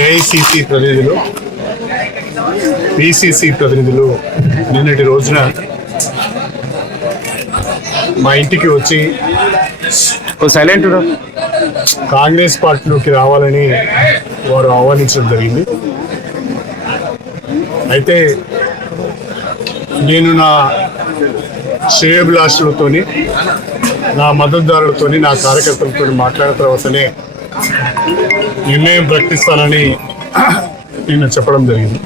AICC ప్రతినిధులు, PCC ప్రతినిధులు నిన్నటి రోజున మా ఇంటికి వచ్చి సైలెంట్ కాంగ్రెస్ పార్టీలోకి రావాలని వారు ఆహ్వానించడం జరిగింది. అయితే నేను నా శ్రేయోభిలాషులతోని, నా మద్దతుదారులతోని, నా కార్యకర్తలతో మాట్లాడిన తర్వాతనే నిర్ణయం ప్రకటిస్తానని నేను చెప్పడం జరిగింది.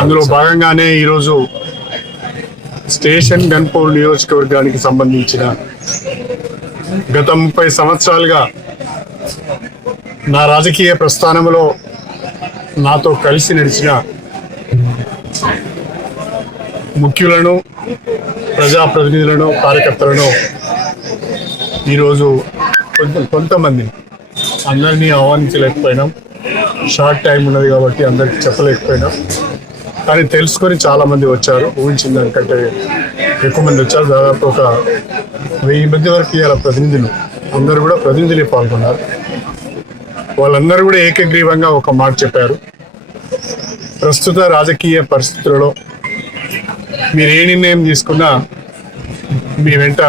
అందులో భాగంగానే ఈరోజు స్టేషన్ గన్పూర్ నియోజకవర్గానికి సంబంధించిన గత 30 సంవత్సరాలుగా నా రాజకీయ ప్రస్థానంలో నాతో కలిసి నడిచిన ముఖ్యులను, ప్రజాప్రతినిధులను, కార్యకర్తలను ఈరోజు కొంతమంది, అందరినీ ఆహ్వానించలేకపోయినాం. షార్ట్ టైం ఉన్నది కాబట్టి అందరికీ చెప్పలేకపోయినాం. కానీ తెలుసుకొని చాలామంది వచ్చారు. ఊహించిన దానికంటే ఎక్కువ మంది వచ్చారు. దాదాపు ఒక 1000 మంది వరకు ఇవాళ ప్రతినిధులు, అందరూ కూడా ప్రతినిధులే పాల్గొన్నారు. వాళ్ళందరూ కూడా ఏకగ్రీవంగా ఒక మాట చెప్పారు. ప్రస్తుత రాజకీయ పరిస్థితులలో మీరు ఏ నిర్ణయం తీసుకున్నా మీ వెంట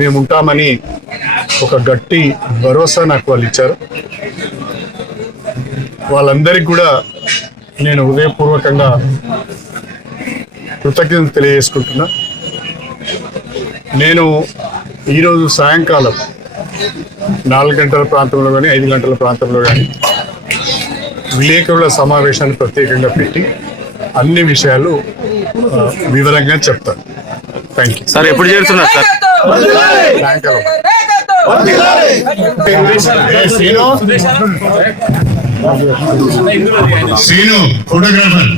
మేము ఉంటామని ఒక గట్టి భరోసా నాకు వాళ్ళు ఇచ్చారు. వాళ్ళందరికీ కూడా నేను హృదయపూర్వకంగా కృతజ్ఞతలు తెలియజేసుకుంటున్నా. నేను ఈరోజు సాయంకాలం 4 గంటల ప్రాంతంలో కానీ 5 గంటల ప్రాంతంలో కానీ విలేకరుల సమావేశాన్ని ప్రత్యేకంగా పెట్టి అన్ని విషయాలు వివరంగా చెప్తాను. Thank you sir. ఎప్పుడు చేరుతున్నారు సార్? సాయంకాలం. శ్రీను ఫోటోగ్రాఫర్.